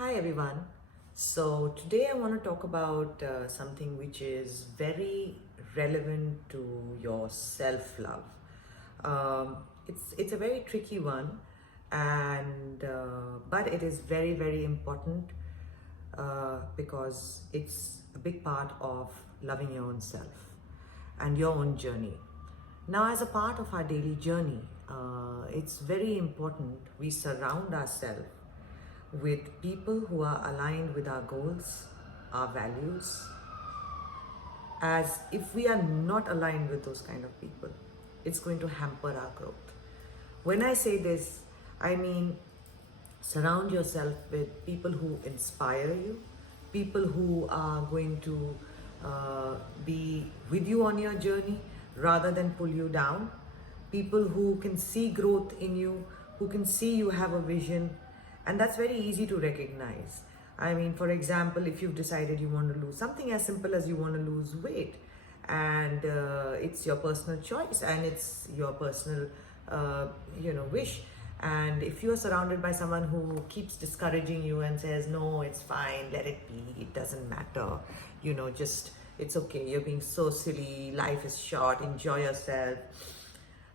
Hi everyone. So today I want to talk about something which is very relevant to your self-love. It's a very tricky one, and but it is very important because it's a big part of loving your own self and your own journey. Now, as a part of our daily journey, it's very important we surround ourselves with people who are aligned with our goals, our values, as if we are not aligned with those kind of people, it's going to hamper our growth. When I say this, I mean surround yourself with people who inspire you, people who are going to be with you on your journey rather than pull you down, people who can see growth in you, who can see you have a vision, and that's very easy to recognize. I mean, for example, if you've decided you want to lose something as simple as you want to lose weight, and it's your personal choice and it's your personal wish, and if you are surrounded by someone who keeps discouraging you and says no, it's fine, let it be, it doesn't matter, just it's okay, you're being so silly, life is short, enjoy yourself.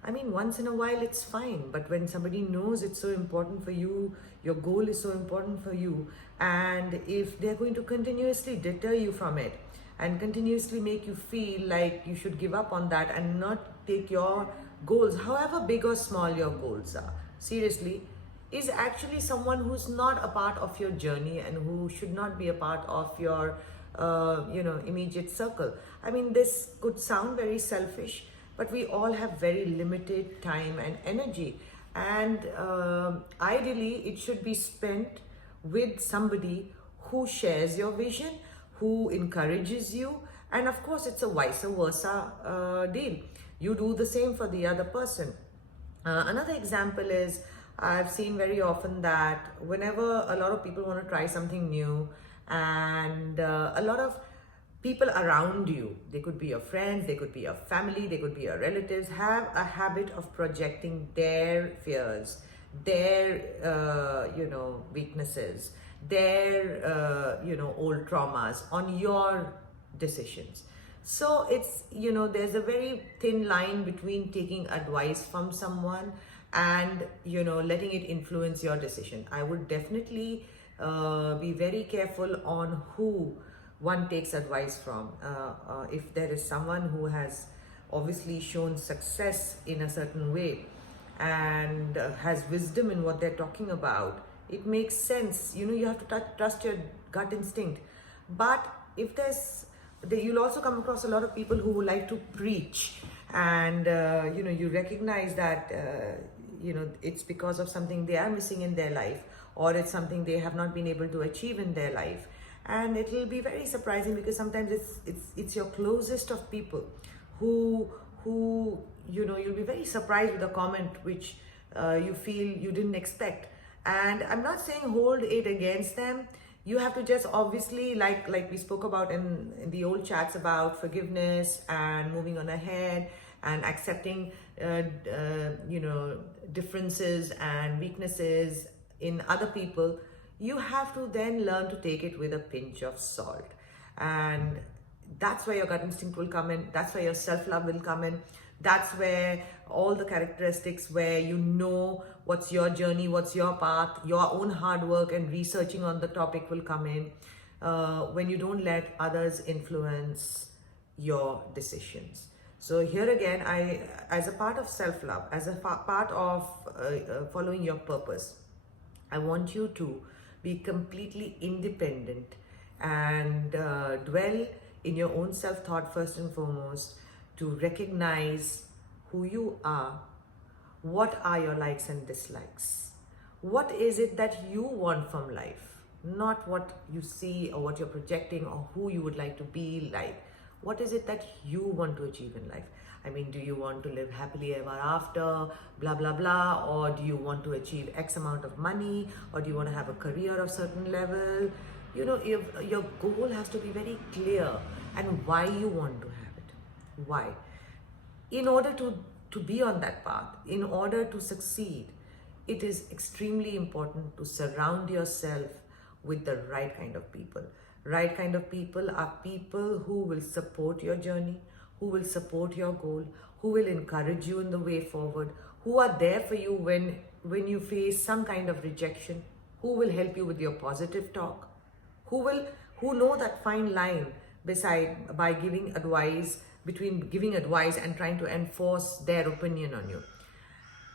I mean, once in a while it's fine, but when somebody knows it's so important for you, your goal is so important for you, and if they're going to continuously deter you from it and continuously make you feel like you should give up on that and not take your goals, however big or small your goals are, seriously, is actually someone who's not a part of your journey and who should not be a part of your immediate circle. I mean, this could sound very selfish, but we all have very limited time and energy, and ideally it should be spent with somebody who shares your vision, who encourages you, and of course it's a vice versa deal. You do the same for the other person. Another example is, I've seen very often that whenever a lot of people want to try something new, and a lot of people around you, they could be your friends, they could be your family, they could be your relatives, have a habit of projecting their fears, their weaknesses, their old traumas on your decisions. So it's, there's a very thin line between taking advice from someone and letting it influence your decision. I would definitely be very careful on who one takes advice from. If there is someone who has obviously shown success in a certain way and has wisdom in what they're talking about, it makes sense. You have to trust your gut instinct. But if you'll also come across a lot of people who like to preach, and you recognize that it's because of something they are missing in their life, or it's something they have not been able to achieve in their life, and it will be very surprising because sometimes it's your closest of people who you'll be very surprised with a comment which you feel you didn't expect. And I'm not saying hold it against them. You have to just obviously, like we spoke about in the old chats about forgiveness and moving on ahead and accepting differences and weaknesses in other people. You have to then learn to take it with a pinch of salt, and that's where your gut instinct will come in, that's where your self-love will come in, that's where all the characteristics where what's your journey, what's your path, your own hard work and researching on the topic will come in, when you don't let others influence your decisions. So here again, as a part of self-love, as a part of following your purpose, I want you to be completely independent and dwell in your own self-thought first and foremost, to recognize who you are, what are your likes and dislikes, what is it that you want from life, not what you see or what you're projecting or who you would like to be like. What is it that you want to achieve in life? I mean, do you want to live happily ever after, blah, blah, blah? Or do you want to achieve X amount of money? Or do you want to have a career of certain level? Your goal has to be very clear, and why you want to have it. Why? In order to be on that path, in order to succeed, it is extremely important to surround yourself with the right kind of people. Right kind of people are people who will support your journey, who will support your goal, who will encourage you in the way forward, who are there for you when you face some kind of rejection, who will help you with your positive talk, who know that fine line beside by giving advice, between giving advice and trying to enforce their opinion on you.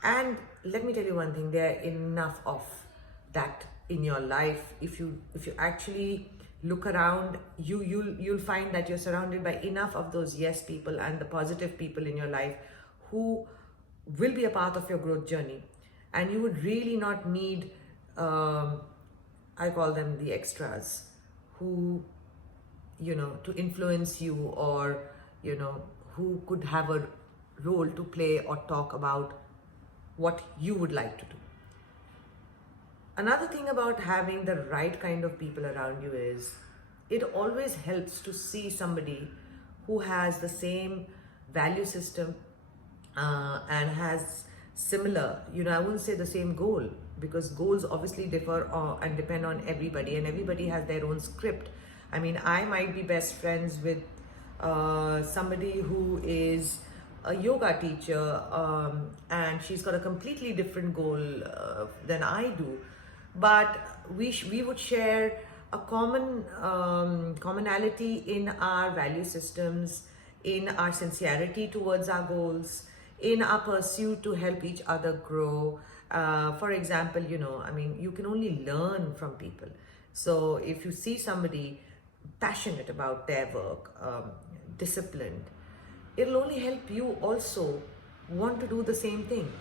And let me tell you one thing, there are enough of that in your life. If you actually look around, you'll find that you're surrounded by enough of those yes people and the positive people in your life who will be a part of your growth journey. And you would really not need, I call them the extras, who, to influence you, or, who could have a role to play or talk about what you would like to do. Another thing about having the right kind of people around you is it always helps to see somebody who has the same value system and has similar, I wouldn't say the same goal, because goals obviously differ and depend on everybody, and everybody has their own script. I mean, I might be best friends with somebody who is a yoga teacher, and she's got a completely different goal than I do, but we would share a commonality in our value systems, in our sincerity towards our goals, in our pursuit to help each other grow. For example, you can only learn from people. So if you see somebody passionate about their work, disciplined, it'll only help you also want to do the same thing.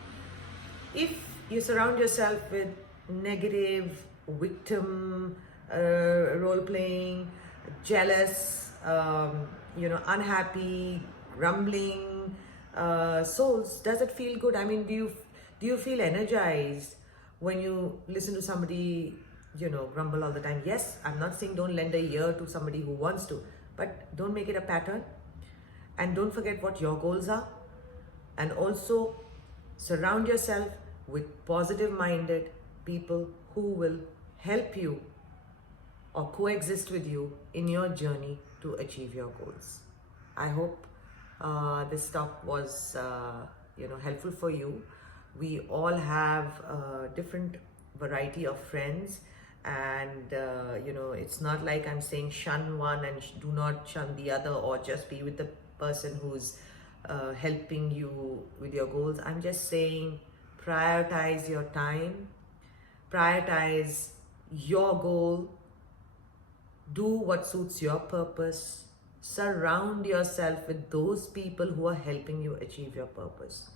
If you surround yourself with negative, victim, role playing, jealous, unhappy, grumbling souls, does it feel good? I mean, do you feel energized when you listen to somebody, grumble all the time? Yes, I'm not saying don't lend a ear to somebody who wants to, but don't make it a pattern. And don't forget what your goals are. And also surround yourself with positive-minded people who will help you or coexist with you in your journey to achieve your goals. I hope this talk was helpful for you. We all have a different variety of friends, and it's not like I'm saying shun one and do not shun the other, or just be with the person who's helping you with your goals. I'm just saying prioritize your time, prioritize your goal, do what suits your purpose, surround yourself with those people who are helping you achieve your purpose.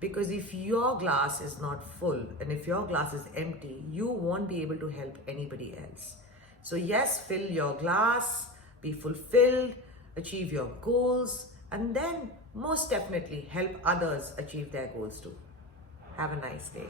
Because if your glass is not full and if your glass is empty, you won't be able to help anybody else. So yes, fill your glass, be fulfilled, achieve your goals, and then most definitely help others achieve their goals too. Have a nice day.